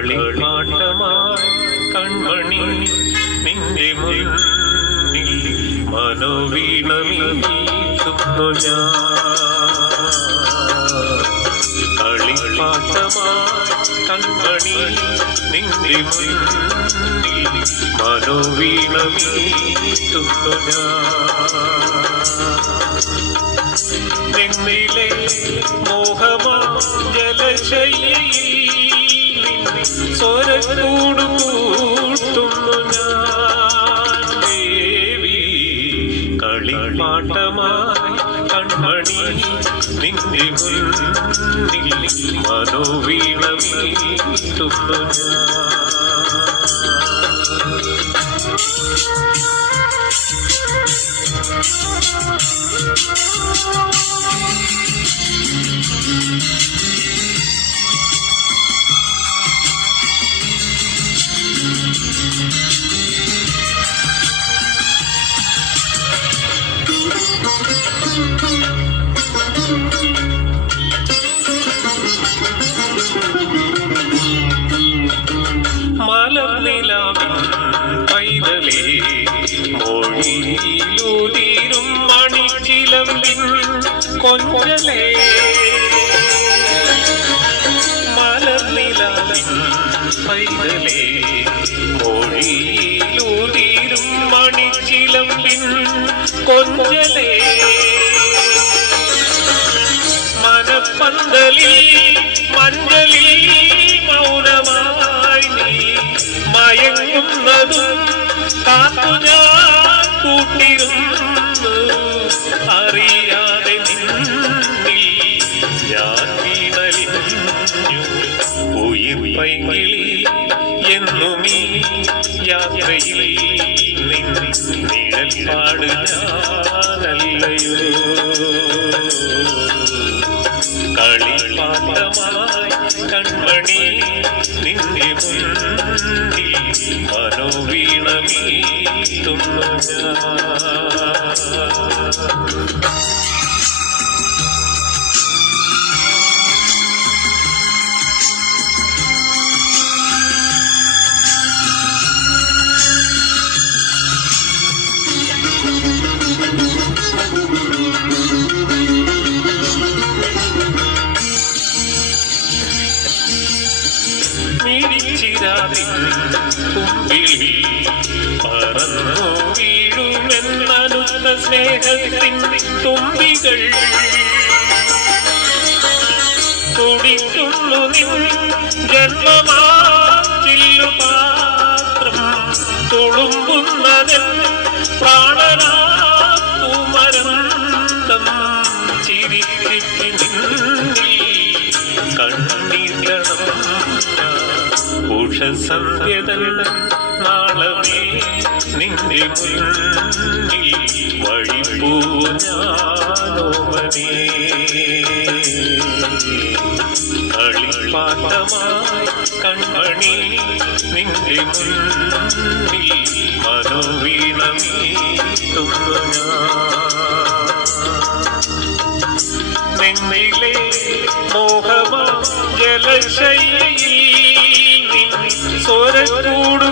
കളിപ്പാട്ടമായി കൺമണി നിന്റെ മുന്നിൽ മനോവീണമീട്ടുന്നു ഞാൻ. കളിപ്പാട്ടമായി കൺമണി നിന്റെ മുന്നിൽ മനോവീണമീട്ടുന്നു ഞാൻ. നിന്നിലെ മോഹമാ ജലശയ്യയിൽ സ്വരക്കൂട് കൂട്ടുന്നു ഞാൻ. ദേവി കളിപ്പാട്ടമായി കൺമണി നിന്റെ മുന്നിൽ മനോവീണമീട്ടുന്നു ഞാൻ. മലർനിലാവിൻ പൈതലേ മൊഴിയിലുതിരും മണിച്ചിലമ്പിൻ കൊഞ്ചലേ. മലർനിലാവിൻ പൈതലേ മൊഴിയിലുതിരും മണിച്ചിലമ്പിൻ കൊഞ്ചലേ. മനപ്പന്തലിൽ മഞ്ചലിൽ മൗനമായി നീ മയങ്ങുന്നതും കാത്തു ഞാൻ കൂട്ടിരുന്നു. അറിയാതെ നിന്നിൽ ഞാൻ വീണലിഞ്ഞു. ഉയിർ പൈകിളി എന്നുമീ യാത്രയിൽ നിഴൽ പാട് ഞാനല്ലയോ. കളിപ്പാട്ടമായി കൺമണി നിന്റെ മുന്നിൽ മനോവീണമീട്ടുന്നു ഞാൻ. തുമ്പിൽ പറന്നു വീഴുമെന്നനുത്ത സ്നേഹത്തിൻ തുമ്പികൾ തുടിക്കുന്നു നിൻ ജന്മമാച്ചില്ലുപാത്രം. തുളുമ്പുന്നതൻ പ്രാണനാകുമരന്തം. ചിരിച്ചിട്ട് നിന്നിൽ കണ്ണീരണം ഉഷസന്ധ്യതൻ നാളമേ നിന്റെ മുന്നിൽ വഴിപ്പൂ ഞാനോമനേ. കളിപ്പാട്ടമായി കൺമണി നിന്റെ മുന്നിൽ മനോവീണമീട്ടുന്നു ഞാൻ. നിന്നിലെ മോഹമാ ജലശയ്യയിൽ സ്വരക്കൂട്